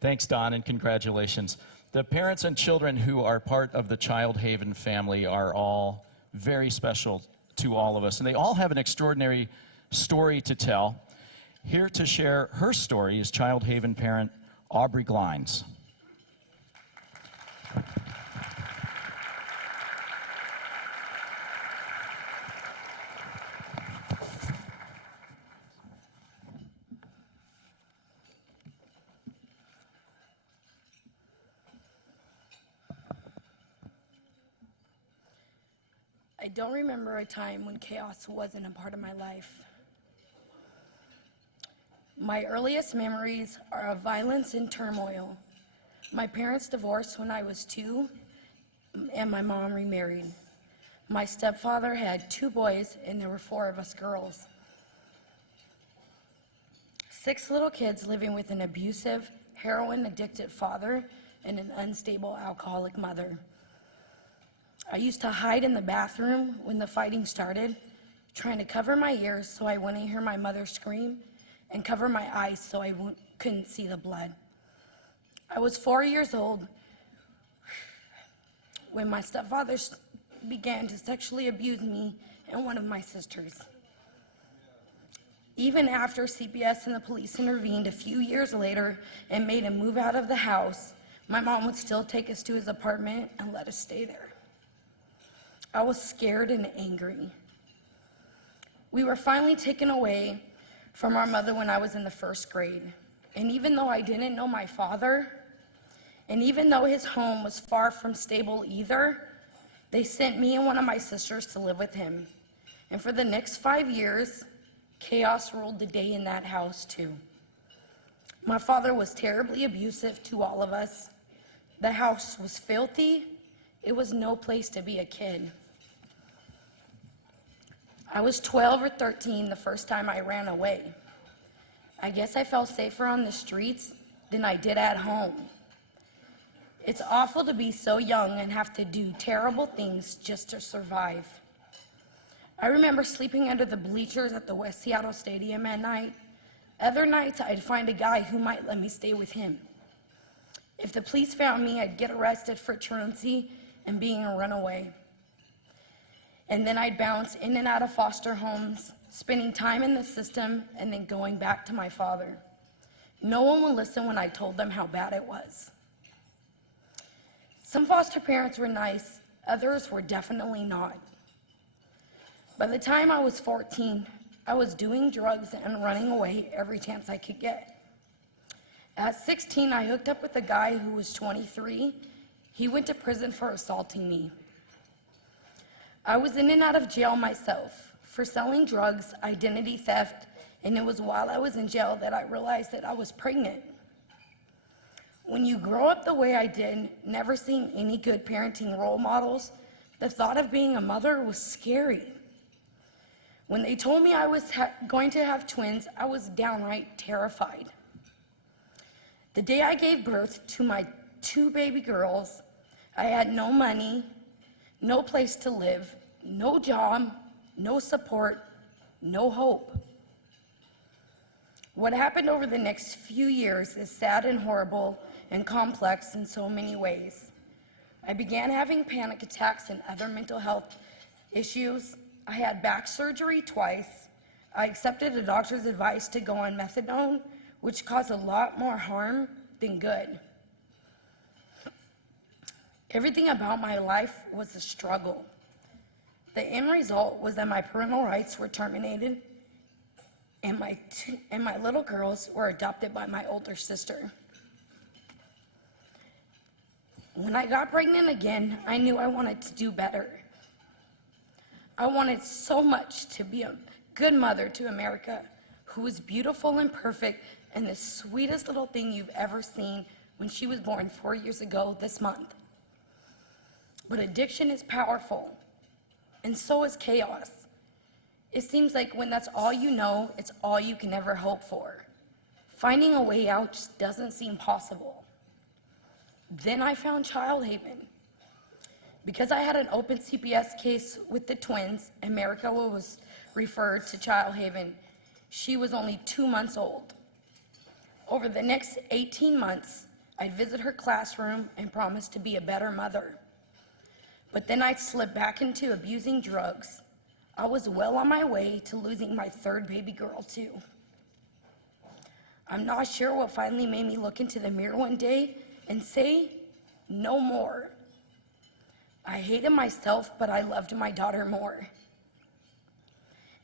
Thanks, Don, and congratulations. The parents and children who are part of the Childhaven family are all very special to all of us, and they all have an extraordinary story to tell. Here to share her story is Childhaven parent Aubrey Glines. I don't remember a time when chaos wasn't a part of my life. My earliest memories are of violence and turmoil. My parents divorced when I was 2, and my mom remarried. My stepfather had 2 boys, and there were 4 of us girls. 6 little kids living with an abusive, heroin-addicted father and an unstable alcoholic mother. I used to hide in the bathroom when the fighting started, trying to cover my ears so I wouldn't hear my mother scream, and cover my eyes so I couldn't see the blood. I was 4 years old when my stepfather began to sexually abuse me and one of my sisters. Even after CPS and the police intervened a few years later and made him move out of the house, my mom would still take us to his apartment and let us stay there. I was scared and angry. We were finally taken away from our mother when I was in the 1st grade. And even though I didn't know my father, and even though his home was far from stable either, they sent me and one of my sisters to live with him. And for the next 5 years, chaos ruled the day in that house too. My father was terribly abusive to all of us. The house was filthy. It was no place to be a kid. I was 12 or 13 the first time I ran away. I guess I felt safer on the streets than I did at home. It's awful to be so young and have to do terrible things just to survive. I remember sleeping under the bleachers at the West Seattle Stadium at night. Other nights, I'd find a guy who might let me stay with him. If the police found me, I'd get arrested for truancy and being a runaway. And then I'd bounce in and out of foster homes, spending time in the system, and then going back to my father. No one would listen when I told them how bad it was. Some foster parents were nice, others were definitely not. By the time I was 14, I was doing drugs and running away every chance I could get. At 16, I hooked up with a guy who was 23. He went to prison for assaulting me. I was in and out of jail myself for selling drugs, identity theft, and it was while I was in jail that I realized that I was pregnant. When you grow up the way I did, never seeing any good parenting role models, the thought of being a mother was scary. When they told me I was going to have twins, I was downright terrified. The day I gave birth to my 2 baby girls, I had no money, no place to live, no job, no support, no hope. What happened over the next few years is sad and horrible and complex in so many ways. I began having panic attacks and other mental health issues. I had back surgery twice. I accepted a doctor's advice to go on methadone, which caused a lot more harm than good. Everything about my life was a struggle. The end result was that my parental rights were terminated, and my little girls were adopted by my older sister. When I got pregnant again, I knew I wanted to do better. I wanted so much to be a good mother to America, who was beautiful and perfect and the sweetest little thing you've ever seen when she was born 4 years ago this month. But addiction is powerful, and so is chaos. It seems like when that's all you know, it's all you can ever hope for. Finding a way out just doesn't seem possible. Then I found Childhaven. Because I had an open CPS case with the twins, America was referred to Childhaven. She was only 2 months old. Over the next 18 months, I'd visit her classroom and promise to be a better mother. But then I'd slip back into abusing drugs. I was well on my way to losing my third baby girl, too. I'm not sure what finally made me look into the mirror one day and say, no more. I hated myself, but I loved my daughter more.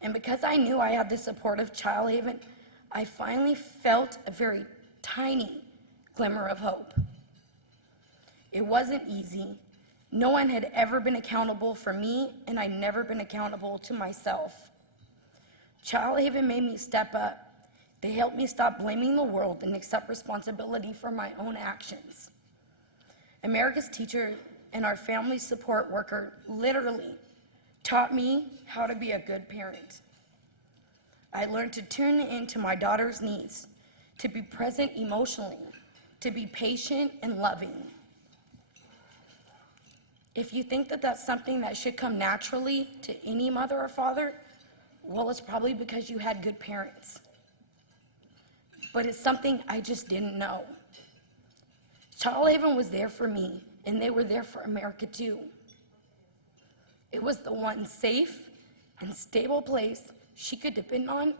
And because I knew I had the support of Childhaven, I finally felt a very tiny glimmer of hope. It wasn't easy. No one had ever been accountable for me, and I'd never been accountable to myself. Childhaven made me step up. They helped me stop blaming the world and accept responsibility for my own actions. America's teacher and our family support worker literally taught me how to be a good parent. I learned to tune into my daughter's needs, to be present emotionally, to be patient and loving. If you think that that's something that should come naturally to any mother or father, well, it's probably because you had good parents. But it's something I just didn't know. Childhaven was there for me, and they were there for America too. It was the one safe and stable place she could depend on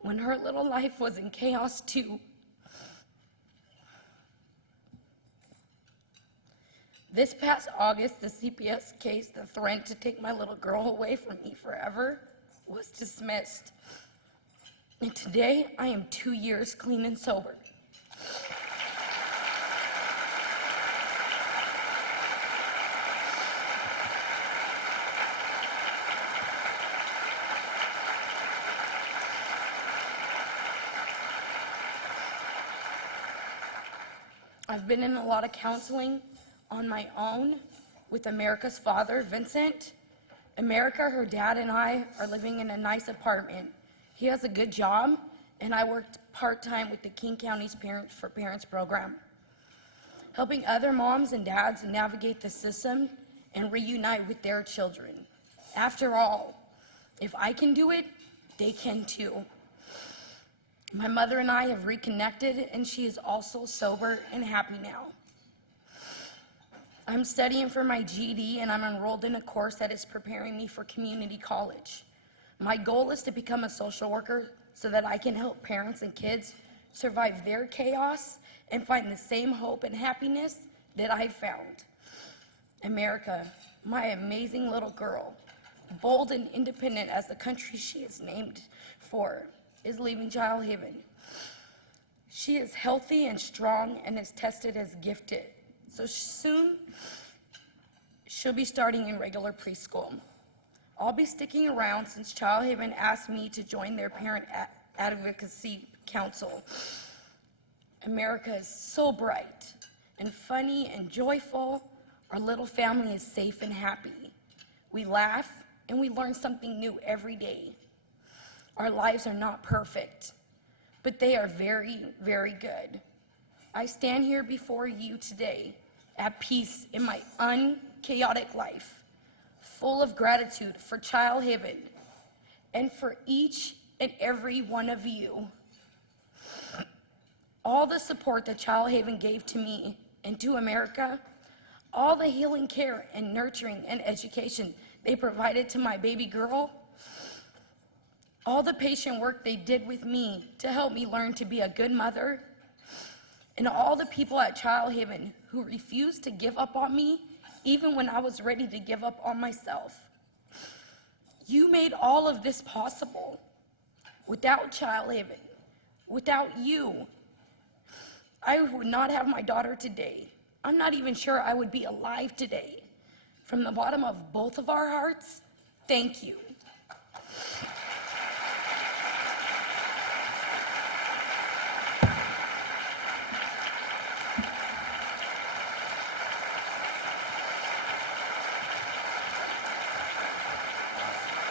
when her little life was in chaos too. This past August, the CPS case that threatened to take my little girl away from me forever was dismissed. And today, I am 2 years clean and sober. I've been in a lot of counseling on my own with America's father, Vincent. America, her dad, and I are living in a nice apartment. He has a good job, and I worked part-time with the King County's Parents for Parents program, helping other moms and dads navigate the system and reunite with their children. After all, if I can do it, they can too. My mother and I have reconnected, and she is also sober and happy now. I'm studying for my GED, and I'm enrolled in a course that is preparing me for community college. My goal is to become a social worker so that I can help parents and kids survive their chaos and find the same hope and happiness that I found. America, my amazing little girl, bold and independent as the country she is named for, is leaving Childhaven. She is healthy and strong and is tested as gifted. So soon, she'll be starting in regular preschool. I'll be sticking around since Childhaven asked me to join their parent advocacy council. America is so bright and funny and joyful. Our little family is safe and happy. We laugh and we learn something new every day. Our lives are not perfect, but they are very, very good. I stand here before you today at peace in my unchaotic life, full of gratitude for Childhaven and for each and every one of you. All the support that Childhaven gave to me and to America, all the healing care and nurturing and education they provided to my baby girl, all the patient work they did with me to help me learn to be a good mother, and all the people at Childhaven who refused to give up on me even when I was ready to give up on myself. You made all of this possible. Without Childhaven, without you, I would not have my daughter today. I'm not even sure I would be alive today. From the bottom of both of our hearts, thank you.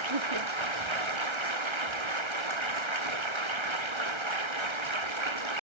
Thank you.